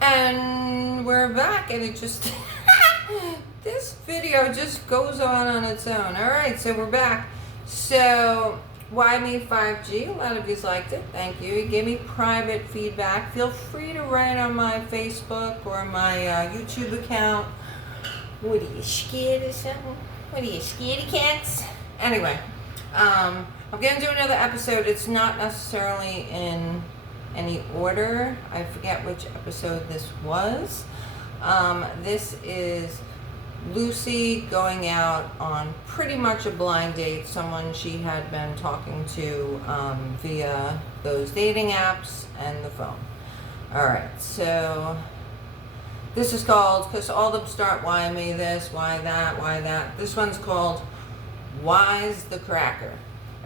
And we're back, and it just this video just goes on its own. All right, so we're back. So why me 5G? A lot of you liked it. Thank you. You gave me private feedback. Feel free to write on my Facebook or my YouTube account. What are you, scared or something? What are you, scaredy cats? Anyway, I'm going to do another episode. It's not necessarily in any order. I forget which episode this was. This is Lucy going out on pretty much a blind date, someone she had been talking to via those dating apps and the phone. Alright, so this is called, because all of them start, why me this, why that, why that. This one's called Why's the Cracker.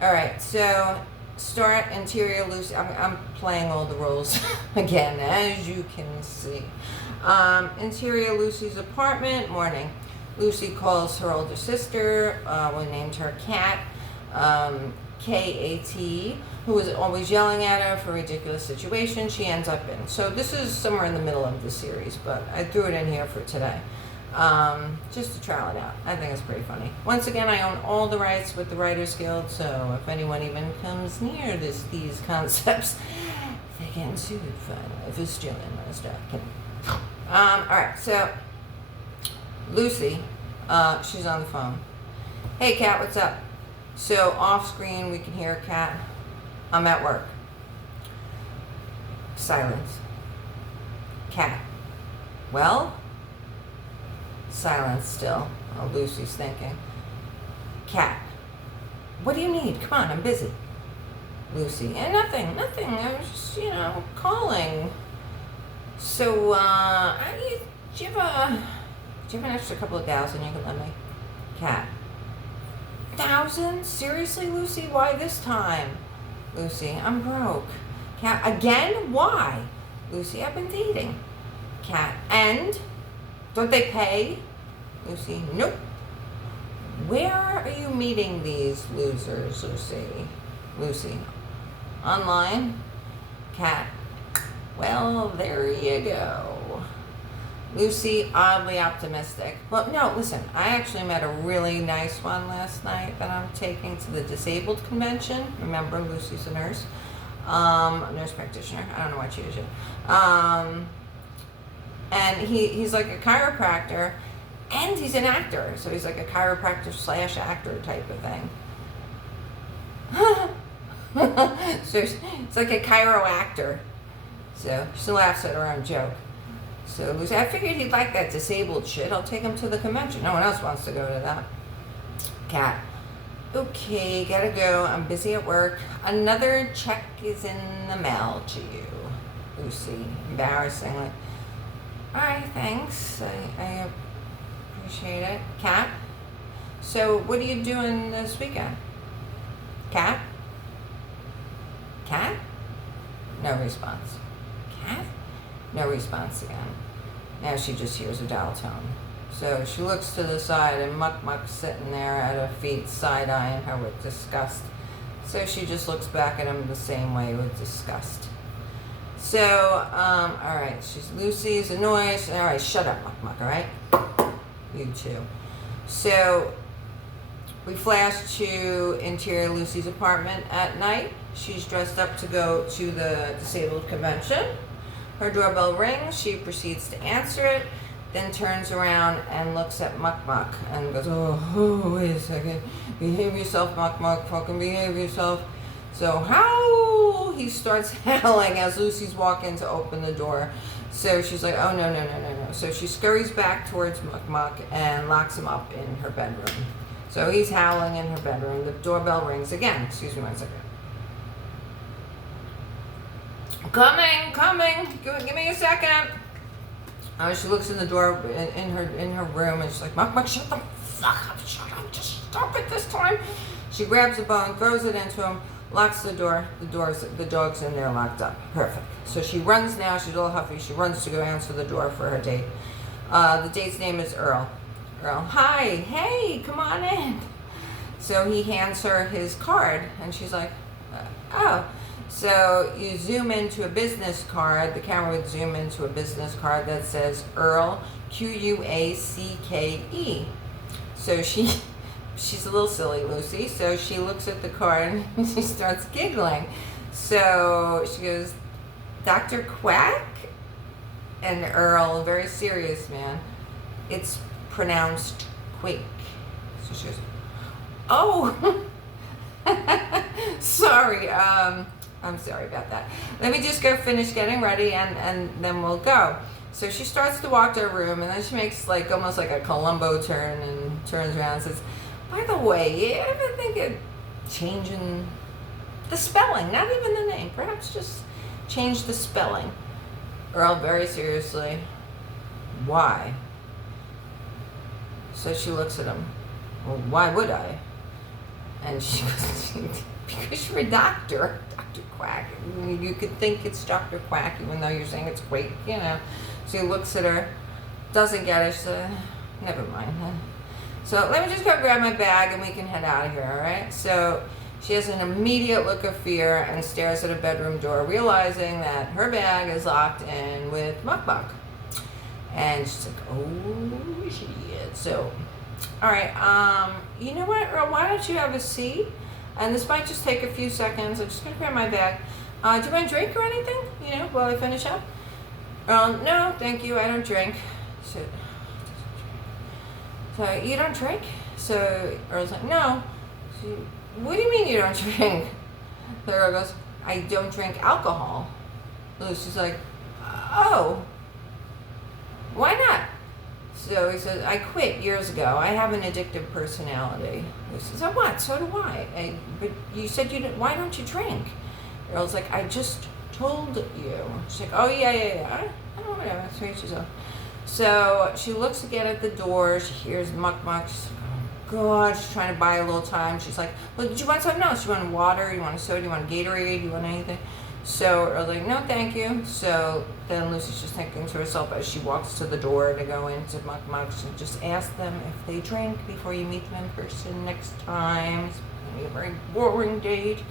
Alright, so start interior Lucy. I'm playing all the roles again, as you can see. Interior Lucy's apartment, morning. Lucy calls her older sister, we named her Kat, K-A-T, who is always yelling at her for ridiculous situations she ends up in. So this is somewhere in the middle of the series, but I threw it in here for today. Just to trial it out. I think it's pretty funny. Once again, I own all the rights with the Writers Guild, so if anyone even comes near these concepts, they're getting sued for stealing my stuff. Alright, so Lucy, she's on the phone. Hey Kat, what's up? So off screen we can hear Kat, I'm at work. Silence. Kat, well? Silence still. Oh, Lucy's thinking. Kat, what do you need? Come on, I'm busy. Lucy, nothing. I was just, calling. So, do you have an extra couple of $1,000 you can lend me? Kat, 1,000? Seriously, Lucy? Why this time? Lucy, I'm broke. Kat, again? Why? Lucy, I've been dating. Kat, and? Don't they pay? Lucy, nope. Where are you meeting these losers, Lucy? Lucy, online. Kat, well, there you go. Lucy, oddly optimistic. Well, no, listen, I actually met a really nice one last night that I'm taking to the disabled convention. Remember, Lucy's a nurse. A nurse practitioner. I don't know what she is yet. And he's like a chiropractor, and he's an actor. So he's like a chiropractor / actor type of thing. So it's like a chiro actor. So she laughs at her own joke. So Lucy, I figured he'd like that disabled shit. I'll take him to the convention. No one else wants to go to that. Kat, okay, gotta go. I'm busy at work. Another check is in the mail to you. Lucy, embarrassingly. Alright, thanks. I appreciate it. Kat? So, what are you doing this weekend? Kat? Kat? No response. Kat? No response again. Now she just hears a dial tone. So she looks to the side, and Muck's sitting there at her feet, side-eyeing her with disgust. So she just looks back at him the same way with disgust. So, alright, Lucy's annoyed. Alright, shut up, Muck, alright? You too. So, we flash to interior Lucy's apartment at night. She's dressed up to go to the disabled convention. Her doorbell rings. She proceeds to answer it, then turns around and looks at Muck and goes, oh, wait a second. Behave yourself, Muck, fucking behave yourself. So how he starts howling as Lucy's walking to open the door. So she's like, oh, no. So she scurries back towards Muck and locks him up in her bedroom. So he's howling in her bedroom. The doorbell rings again. Excuse me 1 second. Coming. Give me a second. She looks in the door in her room, and she's like, Muck, shut the fuck up. Shut up. Just stop it this time. She grabs a bone, throws it into him, locks the door. The dog's in there locked up. Perfect. So she runs now. She's all huffy. She runs to go answer the door for her date. The date's name is Earl. Earl, hi, hey, come on in. So he hands her his card, and she's like, oh. So you zoom into a business card. The camera would zoom into a business card that says Earl, Quacke. So she's a little silly, Lucy. So she looks at the card and she starts giggling. So she goes, Dr. Quack? And Earl, very serious man, it's pronounced Quake. So she goes, oh, sorry. I'm sorry about that. Let me just go finish getting ready and then we'll go. So she starts to walk to her room and then she makes like almost like a Columbo turn and turns around and says, by the way, you ever think of changing the spelling, not even the name, perhaps just change the spelling? Earl, very seriously, why? So she looks at him, well, why would I? And she goes, because you're a doctor, Dr. Quack. You could think it's Dr. Quack even though you're saying it's Quake, you know. So he looks at her, doesn't get it, she said, never mind. So let me just go grab my bag and we can head out of here, all right? So she has an immediate look of fear and stares at a bedroom door, realizing that her bag is locked in with Muck Muck. And she's like, oh shit. So, all right, you know what, Earl, why don't you have a seat? And this might just take a few seconds. I'm just gonna grab my bag. Do you want a drink or anything, you know, while I finish up? No, thank you, I don't drink. So you don't drink? So Earl's like, no. So, what do you mean you don't drink? The Earl goes, I don't drink alcohol. Lucy's like, oh, why not? So he says, I quit years ago. I have an addictive personality. Lucy says, oh, what? So do I. But you said you didn't, why don't you drink? Earl's like, I just told you. She's like, oh, yeah. I don't know, whatever. So she looks again at the door. She hears Muck Muck. She's like, oh, God. She's trying to buy a little time. She's like, well, did you want something else? You want water? You want a soda? You want Gatorade? You want anything? So Earl's like, no, thank you. So then Lucy's just thinking to herself as she walks to the door to go into Muck Muck, she just ask them if they drink before you meet them in person next time. It's going to be a very boring date.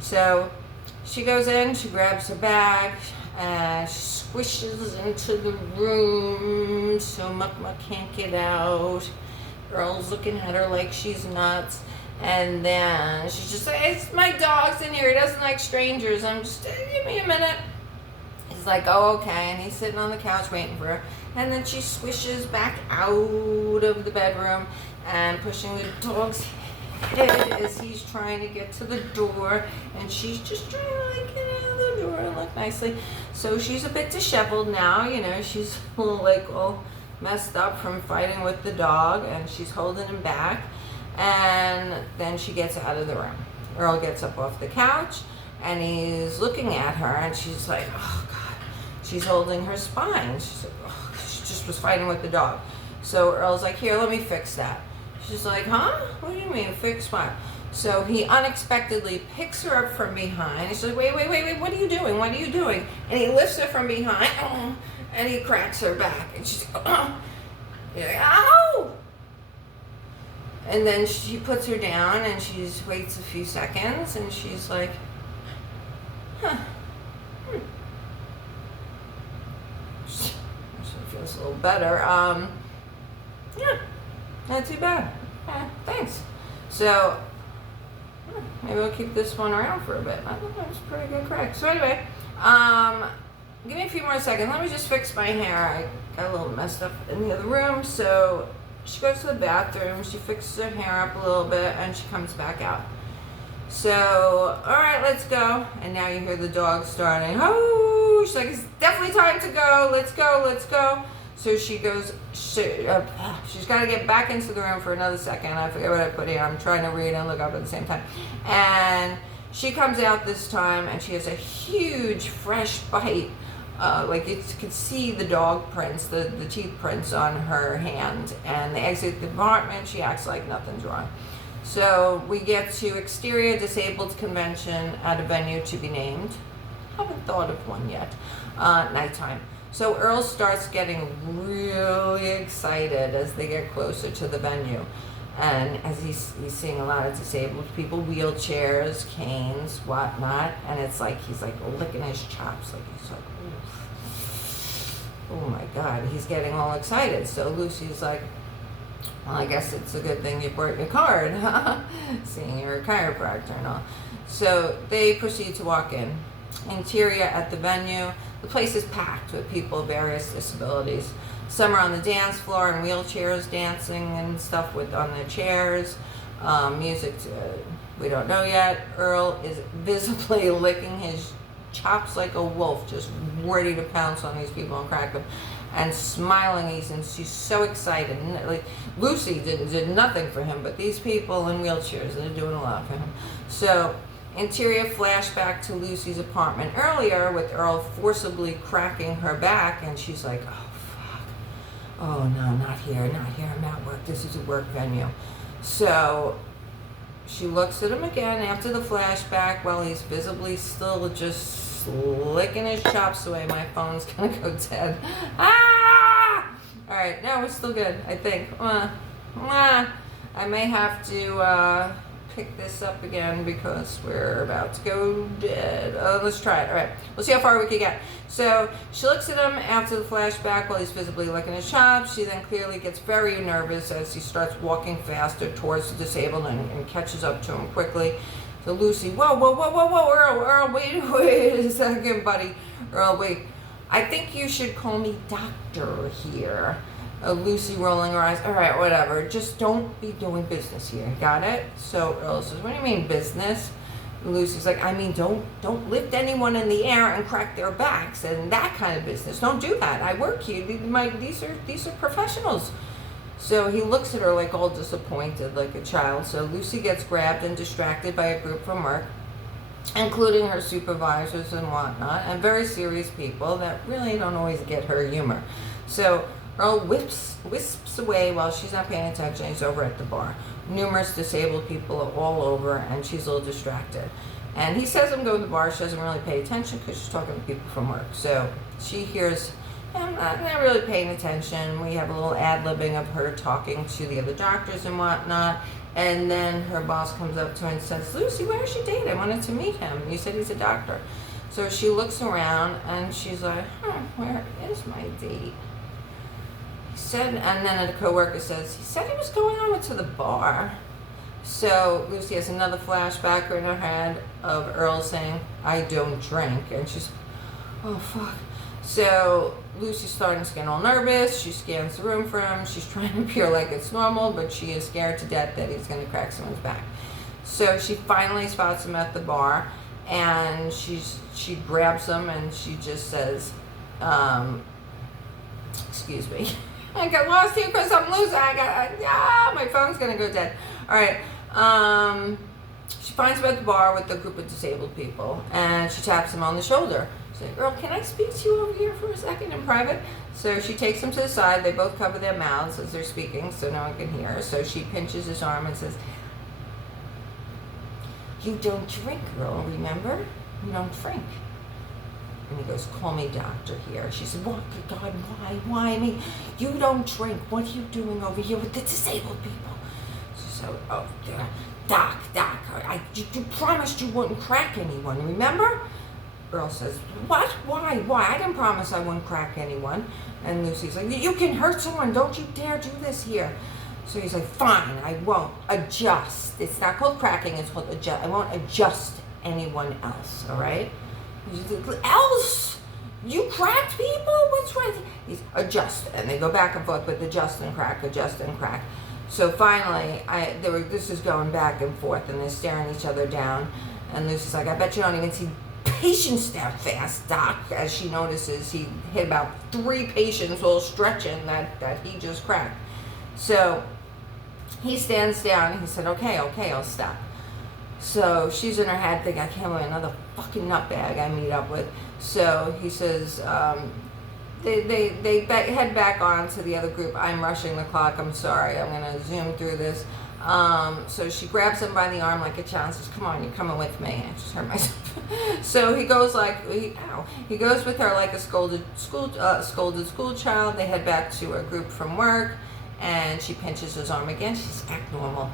So she goes in, she grabs her bag, and she squishes into the room so Muck Muck can't get out. Earl's looking at her like she's nuts. And then she's just like, it's my dog's in here. He doesn't like strangers. I'm just, give me a minute. He's like, oh, okay. And he's sitting on the couch waiting for her. And then she swishes back out of the bedroom and pushing the dog's head as he's trying to get to the door. And she's just trying to like get out of the door and look nicely. So she's a bit disheveled now. You know, she's all messed up from fighting with the dog. And she's holding him back. And then she gets out of the room. Earl gets up off the couch and he's looking at her and she's like, oh God. She's holding her spine. She's like, oh, she just was fighting with the dog. So Earl's like, here, let me fix that. She's like, huh? What do you mean, fix what? So he unexpectedly picks her up from behind. He's like, wait, what are you doing? What are you doing? And he lifts her from behind and he cracks her back. And she's like, He's like, ow! And then she puts her down and she waits a few seconds and she's like, She feels a little better. Yeah, not too bad. Thanks. So, maybe we'll keep this one around for a bit. I think that was a pretty good crack. So anyway, give me a few more seconds. Let me just fix my hair. I got a little messed up in the other room, so she goes to the bathroom, she fixes her hair up a little bit, and she comes back out. So, all right, let's go. And now you hear the dog starting. Oh, she's like, it's definitely time to go. Let's go. So she goes, she's got to get back into the room for another second. I forget what I put here. I'm trying to read and look up at the same time. And she comes out this time, and she has a huge, fresh bite. Like you could see the dog prints, the teeth prints on her hand, and they exit the apartment. She acts like nothing's wrong. So we get to exterior disabled convention at a venue to be named. Haven't thought of one yet. Nighttime. So Earl starts getting really excited as they get closer to the venue. And as he's seeing a lot of disabled people, wheelchairs, canes, whatnot, and it's like he's like licking his chops, like he's like, oof. Oh my God, he's getting all excited. So Lucy's like, well, I guess it's a good thing you brought your card, huh? Seeing you're a chiropractor and all. So they proceed to walk in. Interior at the venue, the place is packed with people of various disabilities. Some are on the dance floor in wheelchairs dancing and stuff on their chairs. Music, we don't know yet. Earl is visibly licking his chops like a wolf, just ready to pounce on these people and crack them, and smiling. She's so excited. And, like, Lucy did nothing for him, but these people in wheelchairs, they're doing a lot for him. So interior flashback to Lucy's apartment earlier with Earl forcibly cracking her back, and she's like, oh, oh no, not here, I'm at work, this is a work venue. So she looks at him again after the flashback while he's visibly still just licking his chops away. My phone's gonna go dead. Ah! Alright, no, we're still good, I think. I may have to pick this up again because we're about to go dead. Let's try it. All right, we'll see how far we can get. So she looks at him after the flashback while he's visibly licking his chops. She then clearly gets very nervous as he starts walking faster towards the disabled and catches up to him quickly. So Lucy, whoa, Earl, wait a second, buddy. Earl, wait. I think you should call me doctor here. Lucy rolling her eyes. All right, whatever. Just don't be doing business here. Got it? So Earl says, what do you mean business? Lucy's like, I mean, don't lift anyone in the air and crack their backs and that kind of business. Don't do that. I work here. These are professionals. So he looks at her like all disappointed, like a child. So Lucy gets grabbed and distracted by a group from work, including her supervisors and whatnot, and very serious people that really don't always get her humor. So Earl wisps away while she's not paying attention. He's over at the bar. Numerous disabled people are all over, and she's a little distracted. And he says, I'm going to the bar. She doesn't really pay attention because she's talking to people from work. So she hears, I'm not really paying attention. We have a little ad-libbing of her talking to the other doctors and whatnot. And then her boss comes up to her and says, Lucy, where's your date? I wanted to meet him. You said he's a doctor. So she looks around, and she's like, where is my date? Said, and then a coworker says, he said he was going over to the bar. So Lucy has another flashback in her head of Earl saying, I don't drink. And she's, oh fuck. So Lucy's starting to get all nervous. She scans the room for him. She's trying to appear like it's normal, but she is scared to death that he's going to crack someone's back. So she finally spots him at the bar, and she grabs him, and she just says, excuse me. I got lost here because I'm losing. My phone's gonna go dead. All right. She finds him at the bar with a group of disabled people, and she taps him on the shoulder. She's like, Earl, can I speak to you over here for a second in private? So she takes him to the side. They both cover their mouths as they're speaking, so no one can hear. So she pinches his arm and says, you don't drink, Earl, remember? You don't drink. And he goes, call me doctor here. She said, oh God, why? I mean, you don't drink. What are you doing over here with the disabled people? So, oh, Doc, you promised you wouldn't crack anyone, remember? Earl says, what? Why? I didn't promise I wouldn't crack anyone. And Lucy's like, you can hurt someone. Don't you dare do this here. So he's like, fine, I won't adjust. It's not called cracking, it's called adjust. I won't adjust anyone else, all right? Else? You cracked people? What's right? He's adjust, and they go back and forth with adjust and crack. So finally, this is going back and forth, and they're staring each other down. And Lucy's like, I bet you don't even see patients that fast, Doc, as she notices he hit about 3 patients all stretching that he just cracked. So he stands down, and he said, okay, I'll stop. So she's in her head thinking, I can't believe another fucking nutbag I meet up with. So he says, they head back on to the other group. I'm rushing the clock. I'm sorry. I'm going to zoom through this. So she grabs him by the arm like a child and says, come on, you're coming with me. I just hurt myself. So he goes he goes with her like a scolded school child. They head back to a group from work. And she pinches his arm again. She says, act normal.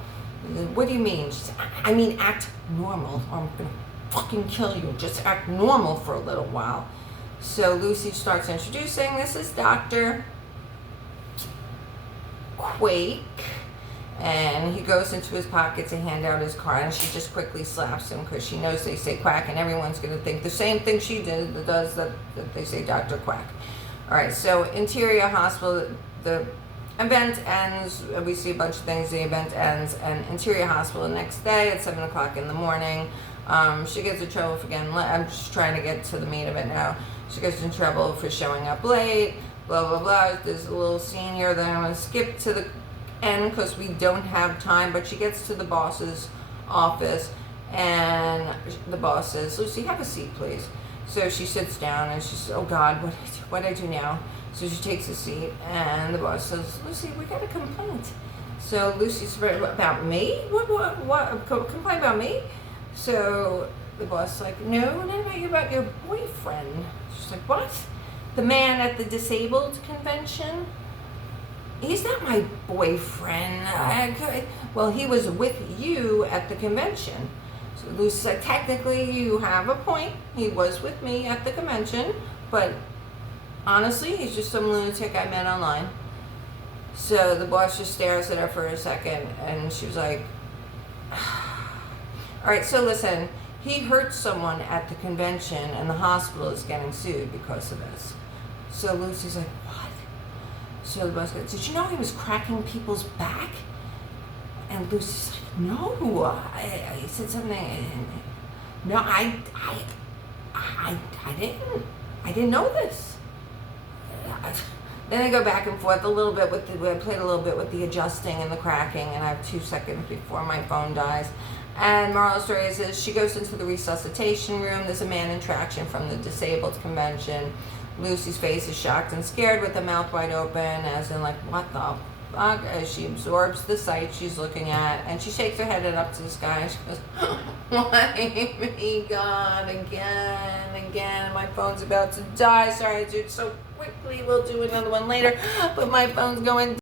What do you mean? She says, I mean act normal or I'm going to fucking kill you. Just act normal for a little while. So Lucy starts introducing, this is Dr. Quake. And he goes into his pocket to hand out his card, and she just quickly slaps him because she knows they say Quack, and everyone's going to think the same thing she does that they say Dr. Quack. All right, so Interior Hospital, the event ends. We see a bunch of things. The event ends, and Interior Hospital the next day at 7 o'clock in the morning. She gets in trouble for getting late. I'm just trying to get to the meat of it now. She gets in trouble for showing up late, blah, blah, blah. There's a little scene here that I'm going to skip to the end because we don't have time, but she gets to the boss's office, and the boss says, Lucy, have a seat, please. So she sits down, and she says, oh, God, what do I do now? So she takes a seat, and the boss says, Lucy, we got a complaint. So Lucy's about me? What? Complaint about me? So the boss is like, no, not about you, about your boyfriend. She's like, what? The man at the disabled convention? He's not my boyfriend. Well, he was with you at the convention. So Lucy said, technically, you have a point. He was with me at the convention, but honestly, he's just some lunatic I met online. So the boss just stares at her for a second, and she was like, all right, so listen, he hurt someone at the convention, and the hospital is getting sued because of this. So Lucy's like, what? So the boss goes, did you know he was cracking people's back? And Lucy's like, no, I said something. No, I didn't know this. Then I go back and forth a little bit with I played a little bit with the adjusting and the cracking, and I have 2 seconds before my phone dies. And moral of the story is she goes into the resuscitation room. There's a man in traction from the disabled convention. Lucy's face is shocked and scared with the mouth wide open, as in like, what the fuck? As she absorbs the sight she's looking at, and she shakes her head up to the sky, and she goes, why me, God, again, my phone's about to die. Sorry I do it so quickly. We'll do another one later, but my phone's going